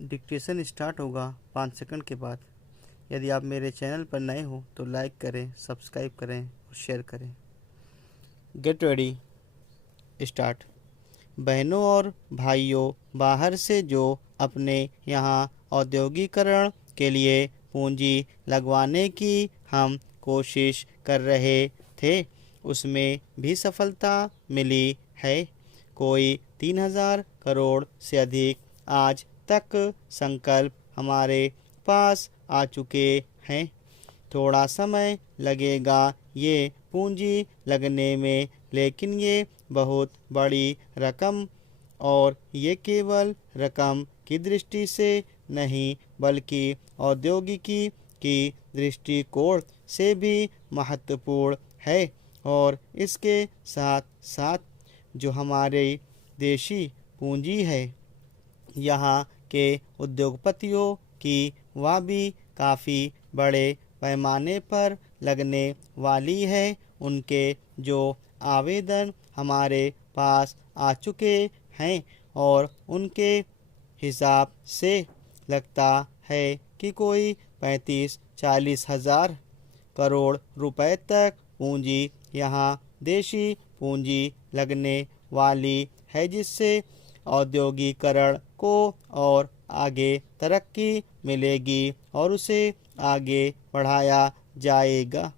Dictation start होगा 5 second के बाद। यदि आप मेरे चैनल पर नए हो तो लाइक करें, सब्सक्राइब करें और शेयर करें। Get ready, start. बहनों और भाइयों, बाहर से जो अपने यहाँ औद्योगिकरण के लिए पूंजी लगवाने की हम कोशिश कर रहे थे, उसमें भी सफलता मिली है। कोई 3,000 करोड़ से अधिक आज तक संकल्प हमारे पास आ चुके हैं। थोड़ा समय लगेगा ये पूंजी लगने में, लेकिन ये बहुत बड़ी रकम, और ये केवल रकम की दृष्टि से नहीं बल्कि औद्योगिकी की दृष्टिकोण से भी महत्वपूर्ण है। और इसके साथ साथ जो हमारे देशी पूंजी है, यहाँ के उद्योगपतियों की, वह भी काफ़ी बड़े पैमाने पर लगने वाली है। उनके जो आवेदन हमारे पास आ चुके हैं, और उनके हिसाब से लगता है कि कोई 35-40 हज़ार करोड़ रुपए तक पूंजी यहाँ देशी पूंजी लगने वाली है, जिससे औद्योगिकरण को और आगे तरक्की मिलेगी और उसे आगे बढ़ाया जाएगा।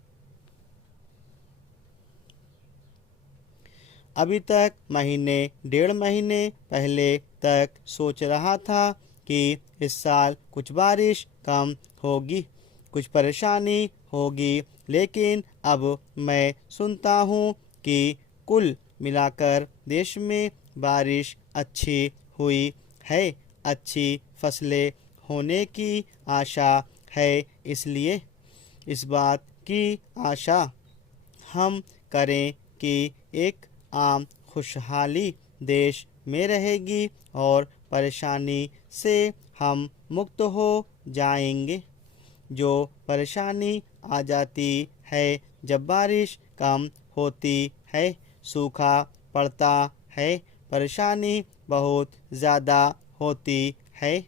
अभी तक महीने 1.5 महीने पहले तक सोच रहा था कि इस साल कुछ बारिश कम होगी, कुछ परेशानी होगी, लेकिन अब मैं सुनता हूँ कि कुल मिलाकर देश में बारिश अच्छी हुई है, अच्छी फसलें होने की आशा है। इसलिए इस बात की आशा हम करें कि एक आम खुशहाली देश में रहेगी और परेशानी से हम मुक्त हो जाएंगे। जो परेशानी आ जाती है जब बारिश कम होती है, सूखा पड़ता है, परेशानी बहुत ज़्यादा होती है,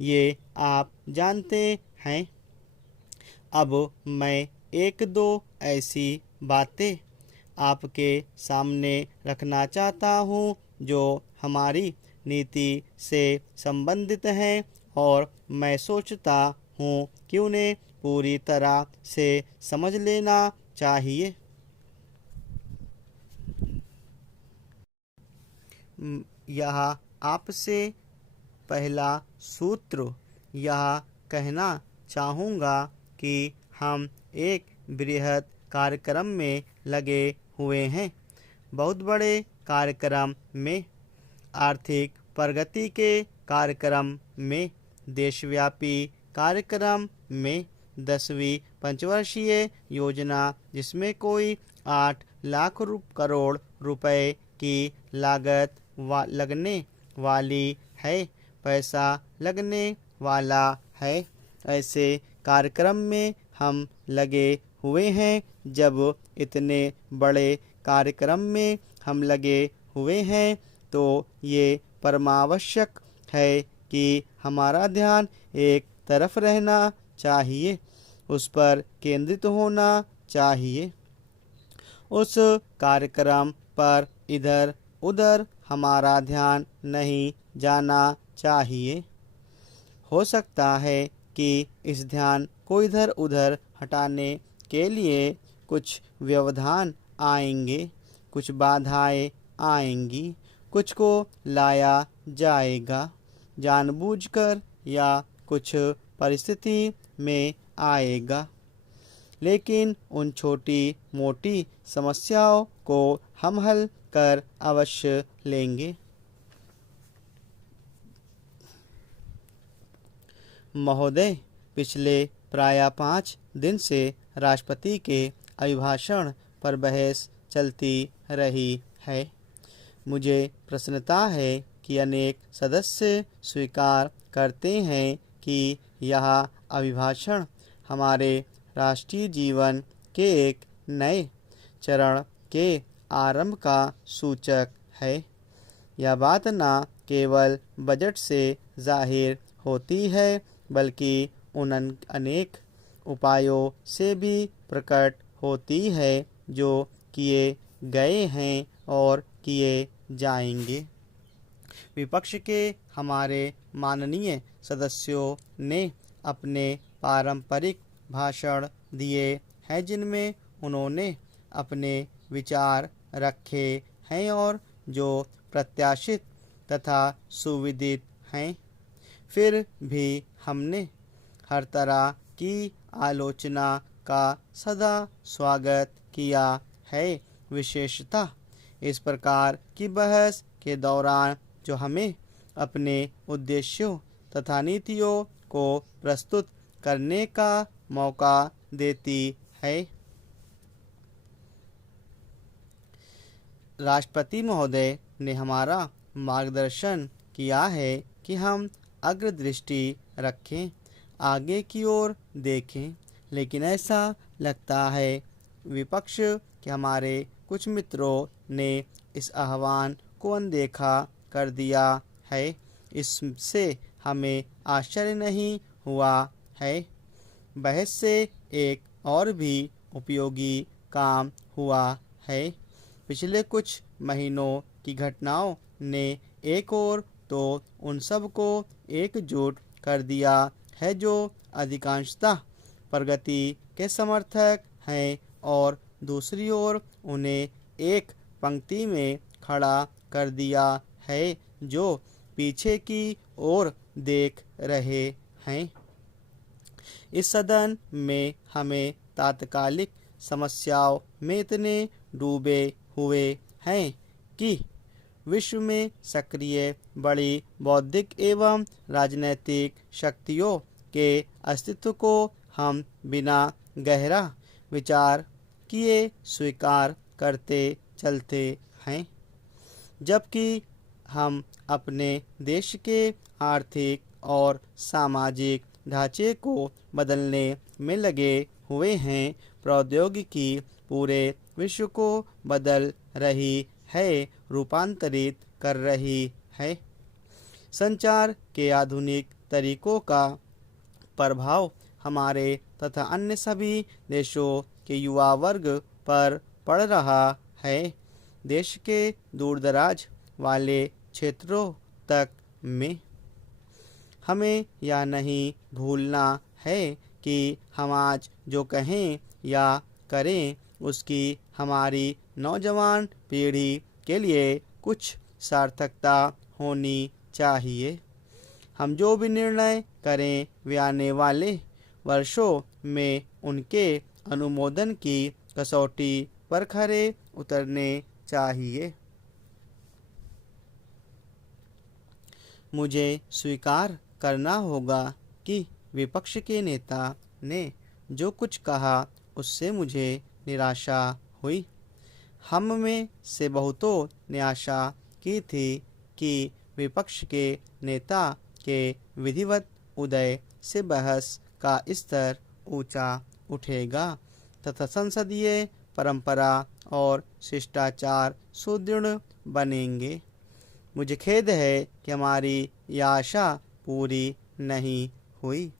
ये आप जानते हैं। अब मैं एक दो ऐसी बातें आपके सामने रखना चाहता हूँ जो हमारी नीति से संबंधित हैं, और मैं सोचता हूँ कि उन्हें पूरी तरह से समझ लेना चाहिए। यह आपसे पहला सूत्र यह कहना चाहूँगा कि हम एक बृहद कार्यक्रम में लगे हुए हैं, बहुत बड़े कार्यक्रम में, आर्थिक प्रगति के कार्यक्रम में, देशव्यापी कार्यक्रम में, 10वीं पंचवर्षीय योजना जिसमें कोई 8 लाख करोड़ रुपए की लागत लगने वाली है, पैसा लगने वाला है। ऐसे कार्यक्रम में हम लगे हुए हैं। जब इतने बड़े कार्यक्रम में हम लगे हुए हैं तो ये परमावश्यक है कि हमारा ध्यान एक तरफ रहना चाहिए, उस पर केंद्रित होना चाहिए। उस कार्यक्रम पर इधर उधर हमारा ध्यान नहीं जाना चाहिए। हो सकता है कि इस ध्यान को इधर उधर हटाने के लिए कुछ व्यवधान आएंगे, कुछ बाधाएं आएंगी, कुछ को लाया जाएगा जानबूझकर या कुछ परिस्थिति में आएगा, लेकिन उन छोटी मोटी समस्याओं को हम हल कर अवश्य लेंगे। महोदय, पिछले प्राय 5 दिन से राष्ट्रपति के अभिभाषण पर बहस चलती रही है। मुझे प्रसन्नता है कि अनेक सदस्य स्वीकार करते हैं कि यह अभिभाषण हमारे राष्ट्रीय जीवन के एक नए चरण के आरंभ का सूचक है। यह बात न केवल बजट से जाहिर होती है, बल्कि उन अनेक उपायों से भी प्रकट होती है जो किए गए हैं और किए जाएंगे। विपक्ष के हमारे माननीय सदस्यों ने अपने पारंपरिक भाषण दिए हैं, जिनमें उन्होंने अपने विचार रखे हैं और जो प्रत्याशित तथा सुविदित हैं। फिर भी हमने हर तरह की आलोचना का सदा स्वागत किया है। विशेषतः इस प्रकार की बहस के दौरान जो हमें अपने उद्देश्यों तथा नीतियों को प्रस्तुत करने का मौका देती है। राष्ट्रपति महोदय ने हमारा मार्गदर्शन किया है कि हम अग्रदृष्टि रखें, आगे की ओर देखें, लेकिन ऐसा लगता है विपक्ष के हमारे कुछ मित्रों ने इस आह्वान को अनदेखा कर दिया है। इससे हमें आश्चर्य नहीं हुआ है। बहस से एक और भी उपयोगी काम हुआ है। पिछले कुछ महीनों की घटनाओं ने एक और तो उन सब को एकजुट कर दिया है जो अधिकांशतः प्रगति के समर्थक हैं, और दूसरी ओर उन्हें एक पंक्ति में खड़ा कर दिया है जो पीछे की ओर देख रहे हैं। इस सदन में हमें तात्कालिक समस्याओं में इतने डूबे हुए हैं कि विश्व में सक्रिय बड़ी बौद्धिक एवं राजनैतिक शक्तियों के अस्तित्व को हम बिना गहरा विचार किए स्वीकार करते चलते हैं, जबकि हम अपने देश के आर्थिक और सामाजिक ढांचे को बदलने में लगे हुए हैं। प्रौद्योगिकी पूरे विश्व को बदल रही है, रूपांतरित कर रही है। संचार के आधुनिक तरीकों का प्रभाव हमारे तथा अन्य सभी देशों के युवा वर्ग पर पड़ रहा है। देश के दूरदराज वाले क्षेत्रों तक में हमें यह नहीं भूलना है कि हम आज जो कहें या करें उसकी हमारी नौजवान पीढ़ी के लिए कुछ सार्थकता होनी चाहिए। हम जो भी निर्णय करें वे आने वाले वर्षों में उनके अनुमोदन की कसौटी पर खरे उतरने चाहिए। मुझे स्वीकार करना होगा कि विपक्ष के नेता ने जो कुछ कहा उससे मुझे निराशा हुई। हम में से बहुतों ने आशा की थी कि विपक्ष के नेता के विधिवत उदय से बहस का स्तर ऊंचा उठेगा तथा संसदीय परंपरा और शिष्टाचार सुदृढ़ बनेंगे। मुझे खेद है कि हमारी यह आशा पूरी नहीं हुई।